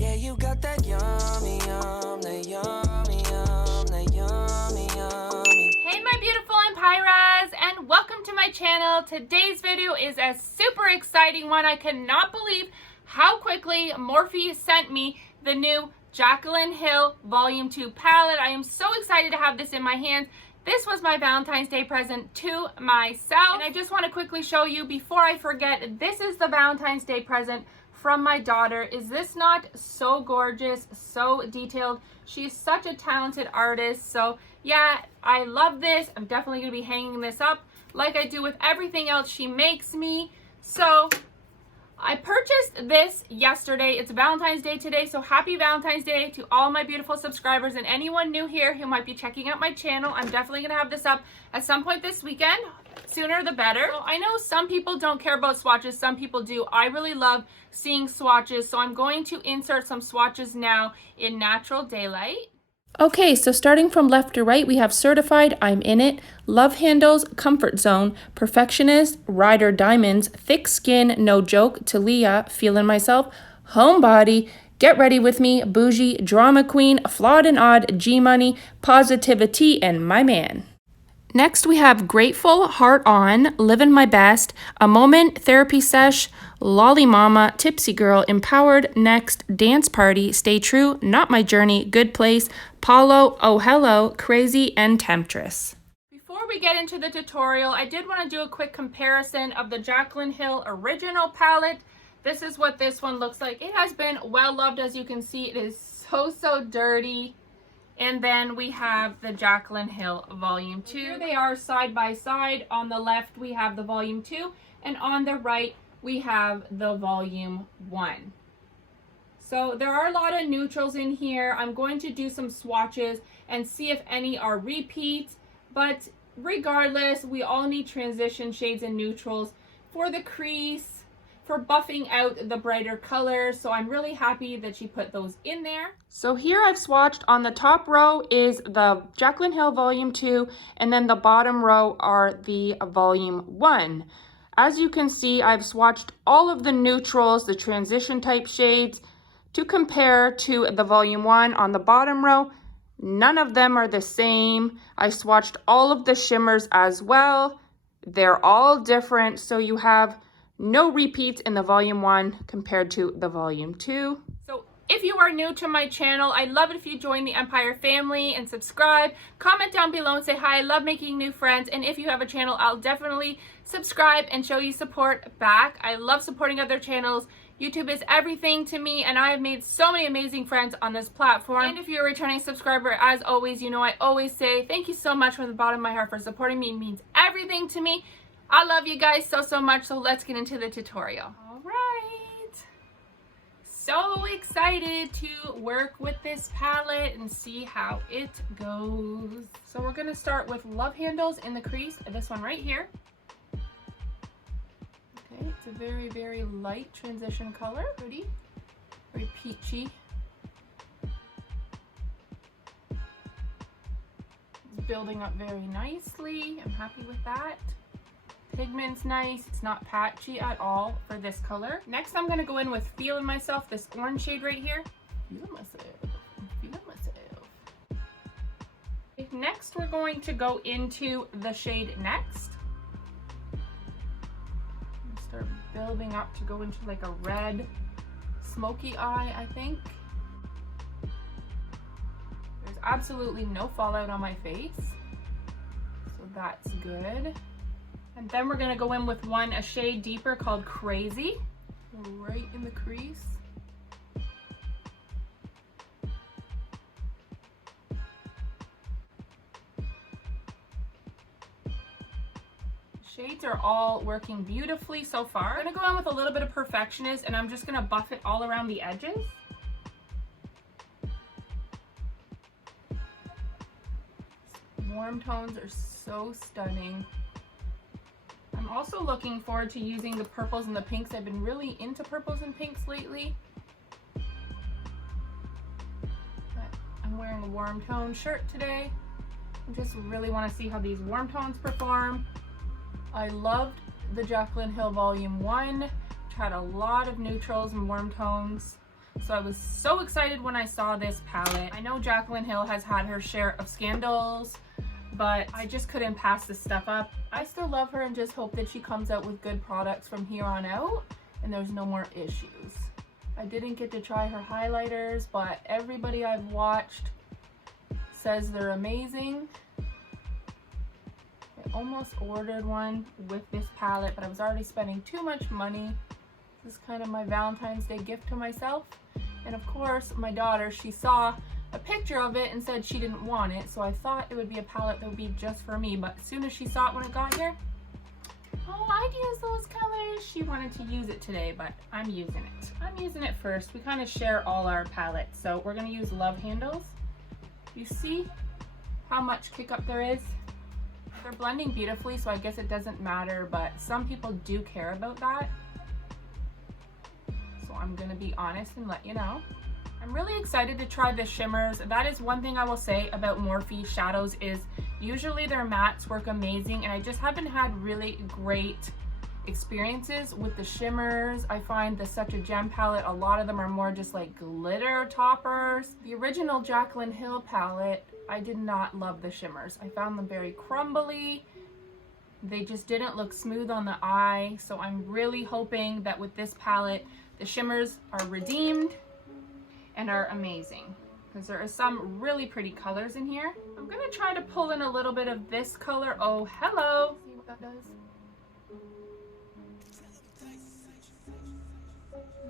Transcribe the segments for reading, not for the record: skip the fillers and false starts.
Yeah, you got that yummy, that yummy, that yummy, yummy. Hey my beautiful Empiras, and welcome to my channel. Today's video is a super exciting one. I cannot believe how quickly Morphe sent me the new Jaclyn Hill Volume 2 palette. I am so excited to have this in my hands. This was my Valentine's Day present to myself. And I just want to quickly show you before I forget, this is the Valentine's Day present from my daughter. Is this not so gorgeous, so detailed? She's such a talented artist. So yeah, I love this. I'm definitely going to be hanging this up like I do with everything else she makes me. So I purchased this yesterday. It's Valentine's Day today, so happy Valentine's Day to all my beautiful subscribers and anyone new here who might be checking out my channel. I'm definitely going to have this up at some point this weekend. Sooner the better. So I know some people don't care about swatches, some people do. I really love seeing swatches, so I'm going to insert some swatches now in natural daylight. Okay, so starting from left to right, we have Certified, I'm in it, Love Handles, Comfort Zone, Perfectionist, Rider Diamonds, Thick Skin, No Joke, Talia, Feeling Myself, Homebody, Get Ready With Me, Bougie, Drama Queen, Flawed and Odd, G-Money, Positivity, and My Man. Next, we have Grateful, Heart On, Living My Best, A Moment, Therapy Sesh, Lolly Mama, Tipsy Girl, Empowered, Next, Dance Party, Stay True, Not My Journey, Good Place, Paulo, Oh Hello, Crazy, and Temptress. Before we get into the tutorial, I did want to do a quick comparison of the Jaclyn Hill original palette. This is what this one looks like. It has been well loved, as you can see. It is so dirty. And then we have the Jaclyn Hill Volume 2. Here they are side by side. On the left, we have the Volume 2. And on the right, we have the Volume 1. So there are a lot of neutrals in here. I'm going to do some swatches and see if any are repeats. But regardless, we all need transition shades and neutrals for the crease, for buffing out the brighter colors. So I'm really happy that she put those in there. So here I've swatched. On the top row is the Jaclyn Hill Volume 2, and then the bottom row are the Volume 1. As you can see, I've swatched all of the neutrals, the transition type shades, to compare to the Volume 1. On the bottom row, none of them are the same. I swatched all of the shimmers as well. They're all different, so you have no repeats in the Volume 1 compared to the Volume 2. So if you are new to my channel, I'd love it if you join the Empire family and subscribe. Comment down below and say hi. I love making new friends. And if you have a channel, I'll definitely subscribe and show you support back. I love supporting other channels. YouTube is everything to me, and I have made so many amazing friends on this platform. And if you're a returning subscriber, as always, you know I always say thank you so much from the bottom of my heart for supporting me. It means everything to me. I love you guys so much, so let's get into the tutorial. All right. So excited to work with this palette and see how it goes. So we're gonna start with Love Handles in the crease, this one right here. Okay, it's a very light transition color, pretty, very peachy. It's building up very nicely. I'm happy with that. Pigment's nice. It's not patchy at all for this color. Next, I'm going to go in with Feeling Myself, this orange shade right here. Feeling myself. Feeling myself. Next, we're going to go into the shade Next. Start building up to go into like a red smoky eye, I think. There's absolutely no fallout on my face, so that's good. And then we're gonna go in with one a shade deeper called Crazy, right in the crease. Shades are all working beautifully so far. I'm gonna go in with a little bit of Perfectionist, and I'm just gonna buff it all around the edges. Warm tones are so stunning. I'm also looking forward to using the purples and the pinks. I've been really into purples and pinks lately. But I'm wearing a warm tone shirt today. I just really want to see how these warm tones perform. I loved the Jaclyn Hill Volume 1, which had a lot of neutrals and warm tones. So I was so excited when I saw this palette. I know Jaclyn Hill has had her share of scandals, but I just couldn't pass this stuff up. I still love her and just hope that she comes out with good products from here on out and there's no more issues. I didn't get to try her highlighters, but everybody I've watched says they're amazing. I almost ordered one with this palette, but I was already spending too much money. This is kind of my Valentine's Day gift to myself. And of course, my daughter, she saw a picture of it and said she didn't want it, so I thought it would be a palette that would be just for me, but as soon as she saw it when it got here, oh, I'd use those colors. She wanted to use it today, but I'm using it. I'm using it first. We kind of share all our palettes, so we're gonna use Love Handles. You see how much kick up there is? They're blending beautifully, so I guess it doesn't matter, but some people do care about that. So I'm gonna be honest and let you know. I'm really excited to try the shimmers. That is one thing I will say about Morphe shadows is usually their mattes work amazing, and I just haven't had really great experiences with the shimmers. I find the Such a Gem palette, a lot of them are more just like glitter toppers. The original Jaclyn Hill palette, I did not love the shimmers. I found them very crumbly. They just didn't look smooth on the eye. So I'm really hoping that with this palette, the shimmers are redeemed and are amazing, because there are some really pretty colors in here. I'm gonna try to pull in a little bit of this color. Oh, hello. See what that does?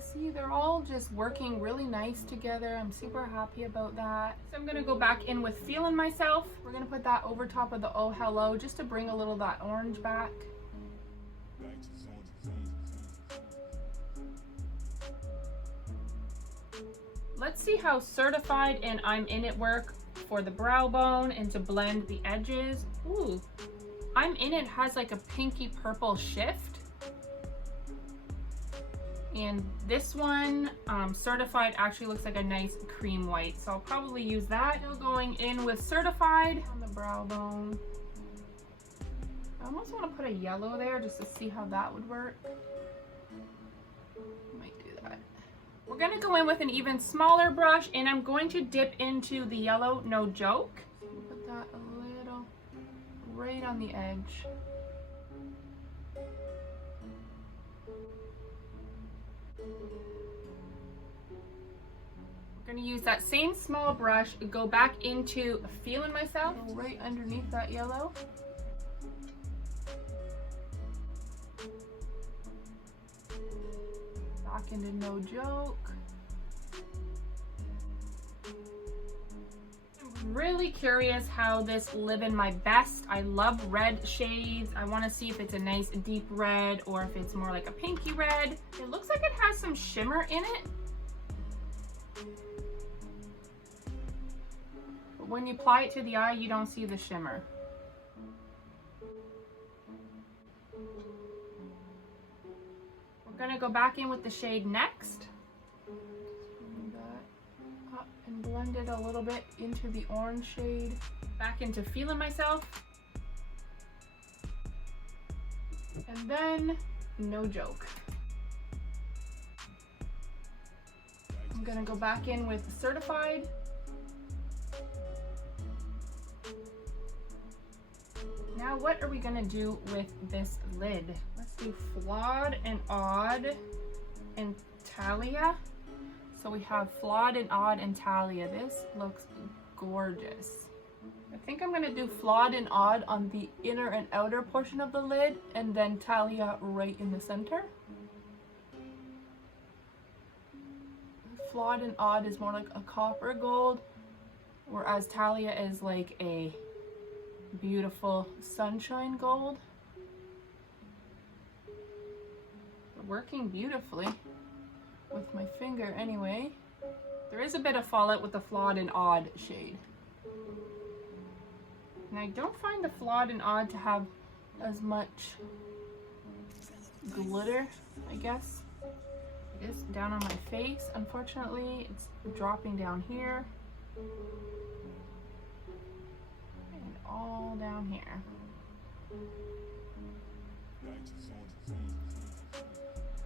See, they're all just working really nice together. I'm super happy about that. So I'm gonna go back in with Feeling Myself. We're gonna put that over top of the Oh Hello just to bring a little of that orange back. Let's see how Certified and I'm In It work for the brow bone and to blend the edges. Ooh, I'm In It has like a pinky purple shift. And this one, Certified, actually looks like a nice cream white. So I'll probably use that. Still going in with Certified on the brow bone. I almost want to put a yellow there just to see how that would work. Might do that. We're gonna go in with an even smaller brush, and I'm going to dip into the yellow No Joke. Put that a little right on the edge. We're gonna use that same small brush, go back into Feeling Myself, go right underneath that yellow. Back into No Joke. I'm really curious how this Live in My Best. I love red shades. I want to see if it's a nice deep red or if it's more like a pinky red. It looks like it has some shimmer in it. But when you apply it to the eye, you don't see the shimmer. We're gonna go back in with the shade Next. Bring that up and blend it a little bit into the orange shade. Back into Feeling Myself. And then No Joke. I'm gonna go back in with Certified. Now what are we gonna do with this lid? Let's do Flawed and Odd and Talia. So we have Flawed and Odd and Talia. This looks gorgeous. I think I'm gonna do Flawed and Odd on the inner and outer portion of the lid, and then Talia right in the center. Flawed and Odd is more like a copper gold, whereas Talia is like a beautiful sunshine gold. Working beautifully with my finger anyway. There is a bit of fallout with the Flawed and Odd shade. And I don't find the Flawed and Odd to have as much glitter, I guess. It is down on my face. Unfortunately, it's dropping down here. And all down here.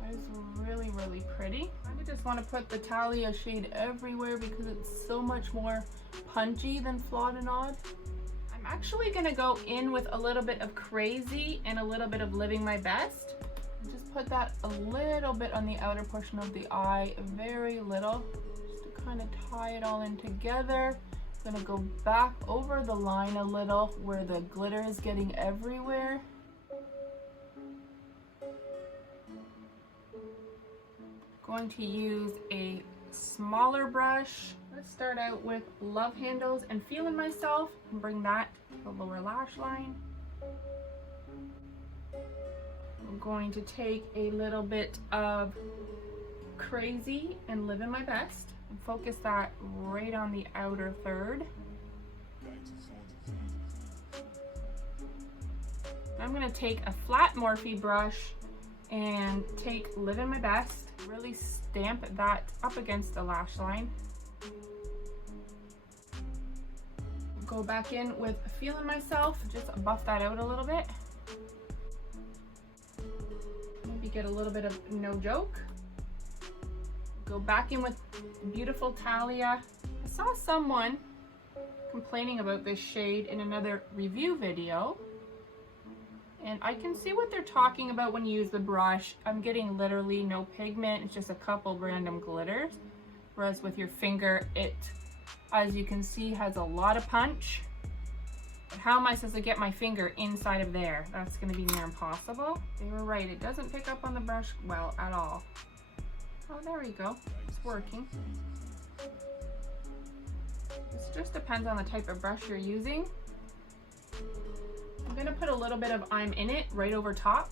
I That is really, really pretty. I just want to put the Talia shade everywhere because it's so much more punchy than Flawed and Odd. I'm actually going to go in with a little bit of Crazy and a little bit of Living My Best. Just put that a little bit on the outer portion of the eye, very little, just to kind of tie it all in together. I'm going to go back over the line a little where the glitter is getting everywhere. Going to use a smaller brush. Let's start out with Love Handles and Feeling Myself and bring that to the lower lash line. I'm going to take a little bit of Crazy and Living My Best and focus that right on the outer third. I'm going to take a flat Morphe brush and take Living My Best, really stamp that up against the lash line. Go back in with Feeling Myself, just buff that out a little bit. Maybe get a little bit of No Joke. Go back in with Beautiful Talia. I saw someone complaining about this shade in another review video, and I can see what they're talking about when you use the brush. I'm getting literally no pigment, it's just a couple random glitters. Whereas with your finger, it, as you can see, has a lot of punch. But how am I supposed to get my finger inside of there? That's gonna be near impossible. They were right, it doesn't pick up on the brush well at all. Oh, there we go, it's working. This just depends on the type of brush you're using. I'm gonna put a little bit of I'm In It right over top.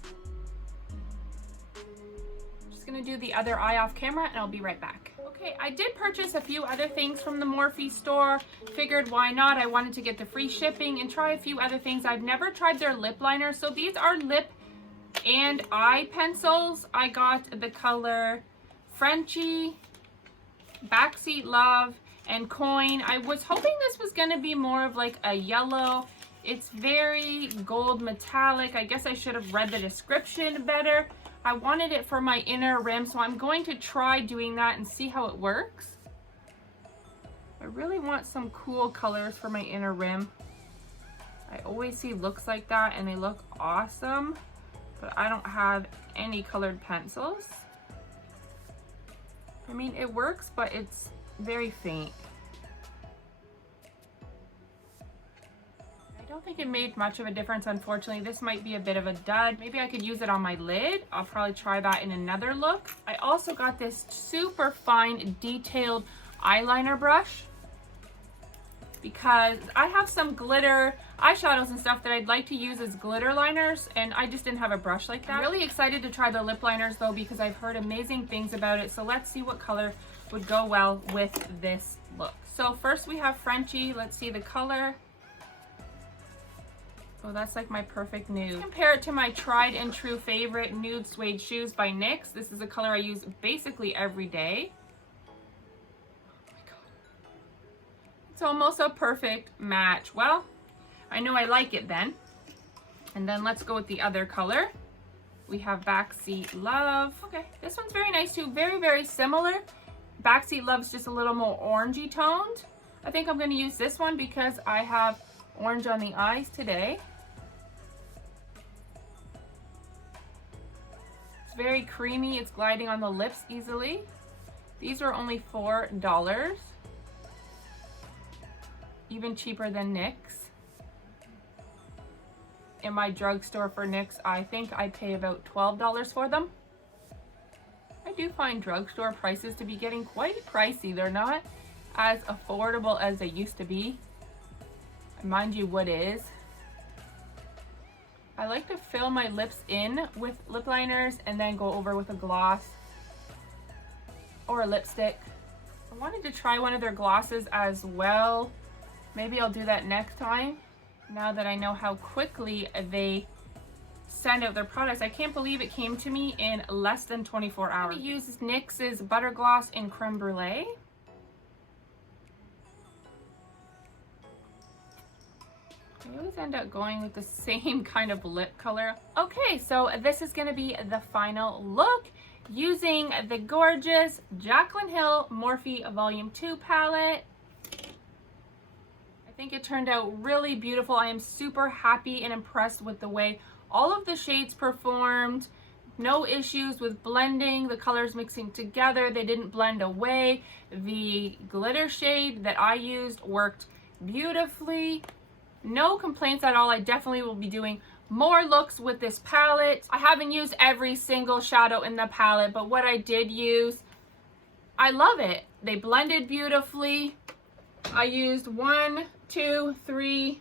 Just gonna do the other eye off camera and I'll be right back. Okay, I did purchase a few other things from the Morphe store. Figured why not? I wanted to get the free shipping and try a few other things. I've never tried their lip liners. So these are lip and eye pencils. I got the color Frenchie, Backseat Love, and Coin. I was hoping this was gonna be more of like a yellow. It's very gold metallic. I guess I should have read the description better. I wanted it for my inner rim, so I'm going to try doing that and see how it works. I really want some cool colors for my inner rim. I always see looks like that and they look awesome, but I don't have any colored pencils. I mean, it works, but it's very faint. I don't think it made much of a difference, unfortunately. This might be a bit of a dud. Maybe I could use it on my lid. I'll probably try that in another look. I also got this super fine detailed eyeliner brush because I have some glitter eyeshadows and stuff that I'd like to use as glitter liners, and I just didn't have a brush like that. I'm really excited to try the lip liners though because I've heard amazing things about it. So let's see what color would go well with this look. So first we have Frenchie. Let's see the color. Oh, that's like my perfect nude. Compare it to my tried and true favorite nude suede shoes by NYX. This is a color I use basically every day. Oh my God. It's almost a perfect match. Well, I know I like it then. And then let's go with the other color. We have Backseat Love. Okay, this one's very nice too. Very, very similar. Backseat Love's just a little more orangey toned. I think I'm gonna use this one because I have orange on the eyes today. It's very creamy. It's gliding on the lips easily. These are only $4. Even cheaper than NYX. In my drugstore for NYX, I think I pay about $12 for them. I do find drugstore prices to be getting quite pricey. They're not as affordable as they used to be. Mind you, what is? I like to fill my lips in with lip liners and then go over with a gloss or a lipstick. I wanted to try one of their glosses as well. Maybe I'll do that next time. Now that I know how quickly they send out their products. I can't believe it came to me in less than 24 hours. I use NYX's Butter Gloss in Creme Brulee. I always end up going with the same kind of lip color. Okay, so this is gonna be the final look. using the gorgeous Jaclyn Hill Morphe Volume 2 palette. I think it turned out really beautiful. I am super happy and impressed with the way all of the shades performed. No issues with blending, the colors mixing together. They didn't blend away. The glitter shade that I used worked beautifully. No complaints at all. I definitely will be doing more looks with this palette. I haven't used every single shadow in the palette, but what I did use, I love it. They blended beautifully. I used 1, 2, 3,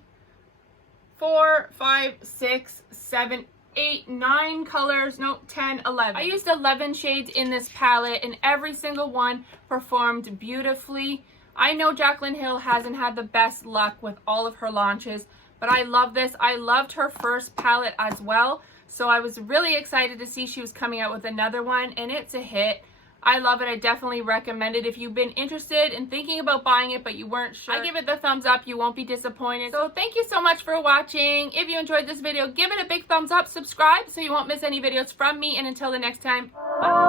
4, 5, 6, 7, 8, 9 colors, no, 10, 11. I used 11 shades in this palette and every single one performed beautifully. I know Jaclyn Hill hasn't had the best luck with all of her launches, but I love this. I loved her first palette as well, so I was really excited to see she was coming out with another one, and it's a hit. I love it. I definitely recommend it. If you've been interested in thinking about buying it but you weren't sure, I give it the thumbs up. You won't be disappointed. So thank you so much for watching. If you enjoyed this video, give it a big thumbs up, subscribe so you won't miss any videos from me, and until the next time, bye!